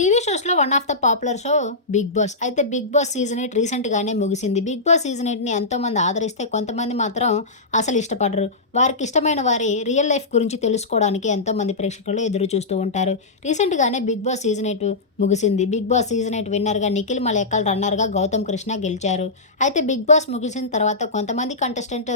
TV షోస్లో one of the popular show Bigg Boss. అయితే Bigg boss season eight రీసెంట్గానే ముగిసింది. Big boss season ఎయిట్ని ఎంతోమంది ఆదరిస్తే కొంతమంది మాత్రం అసలు ఇష్టపడరు. వారికి ఇష్టమైన వారి రియల్ లైఫ్ గురించి తెలుసుకోవడానికి ఎంతోమంది ప్రేక్షకులు ఎదురు చూస్తూ ఉంటారు. రీసెంట్గానే బిగ్ బాస్ సీజన్ ఎయిట్ ముగిసింది. బిగ్ బాస్ సీజన్ ఎయిట్ విన్నర్గా నిఖిల్ మలేకల్ రన్నర్గా గౌతమ్ కృష్ణ గెలిచారు. అయితే బిగ్ బాస్ ముగిసిన తర్వాత కొంతమంది కంటెస్టెంట్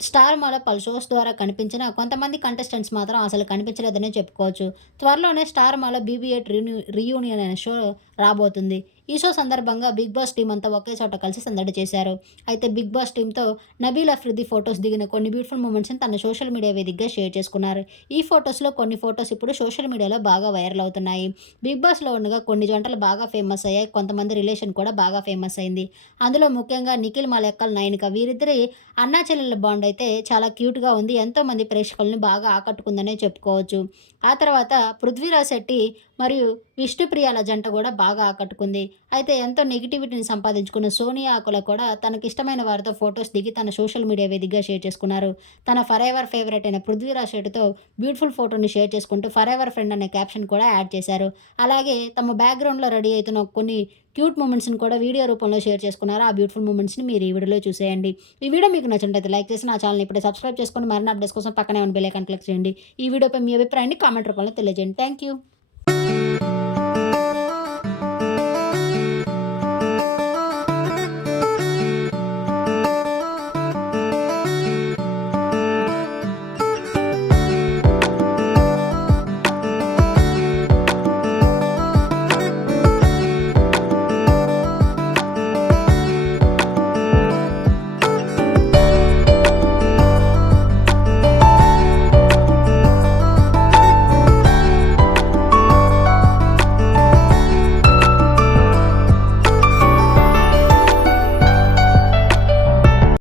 స్టార్ మాలో పలు షోస్ ద్వారా కనిపించిన కొంతమంది కంటెస్టెంట్స్ మాత్రం అసలు కనిపించలేదనే చెప్పుకోవచ్చు. త్వరలోనే స్టార్ మాలో బీబీఎట్ రిన్యూ రీయూనియన్ అనే షో రాబోతుంది. ఈ షో సందర్భంగా బిగ్ బాస్ టీం అంతా ఒకే చోట కలిసి సందడి చేశారు. అయితే బిగ్ బాస్ టీంతో నబీల్ అఫ్రిది ఫొటోస్ దిగిన కొన్ని బ్యూటిఫుల్ మూమెంట్స్ని తన సోషల్ మీడియా వేదికగా షేర్ చేసుకున్నారు. ఈ ఫొటోస్లో కొన్ని ఫొటోస్ ఇప్పుడు సోషల్ మీడియాలో బాగా వైరల్ అవుతున్నాయి. బిగ్ బాస్లో ఉండగా కొన్ని జంటలు బాగా ఫేమస్ అయ్యాయి. కొంతమంది రిలేషన్ కూడా బాగా ఫేమస్ అయింది. అందులో ముఖ్యంగా నిఖిల్ మలెక్కల్ నయనిక వీరిద్దరి అన్నా చెల్లెల బాండ్ అయితే చాలా క్యూట్గా ఉంది. ఎంతోమంది ప్రేక్షకులను బాగా ఆకట్టుకుందనే చెప్పుకోవచ్చు. ఆ తర్వాత పృథ్వీరాజ్ శెట్టి మరియు విష్ణుప్రియాల జంట కూడా బాగా ఆకట్టుకుంది. అయితే ఎంతో నెగిటివిటీని సంపాదించుకున్న సోనియా ఆకుల కూడా తనకిష్టమైన వారితో ఫొటోస్ దిగి తన సోషల్ మీడియా వేదికగా షేర్ చేసుకున్నారు. తన ఫర్ ఎవర్ ఫేవరెట్ అయిన పృథ్వీరాజ్ షెట్తో బ్యూటిఫుల్ ఫోటోని షేర్ చేసుకుంటూ ఫర్ ఎవర్ ఫ్రెండ్ అనే క్యాప్షన్ కూడా యాడ్ చేశారు. అలాగే తమ బ్యాక్గ్రౌండ్లో రెడీ అవుతున్న కొన్ని క్యూట్ మూమెంట్స్ని కూడా వీడియో రూపంలో షేర్ చేసుకున్నారు. ఆ బ్యూటిఫుల్ మూమెంట్స్ని మీరు ఈ వీడియోలో చూసేయండి. ఈ వీడియో మీకు నచ్చినట్లయితే లైక్ చేసి నా ఛానల్ ఇప్పుడే సబ్స్క్రైబ్ చేసుకొని మరిన్ని అప్డేట్స్ కోసం పక్కనే ఉన్న బెల్ ఐకాన్ క్లిక్ చేయండి. ఈ వీడియోపై మీ అభిప్రాయాన్ని కామెంట్ రూపంలో తెలియజేయండి. Thank you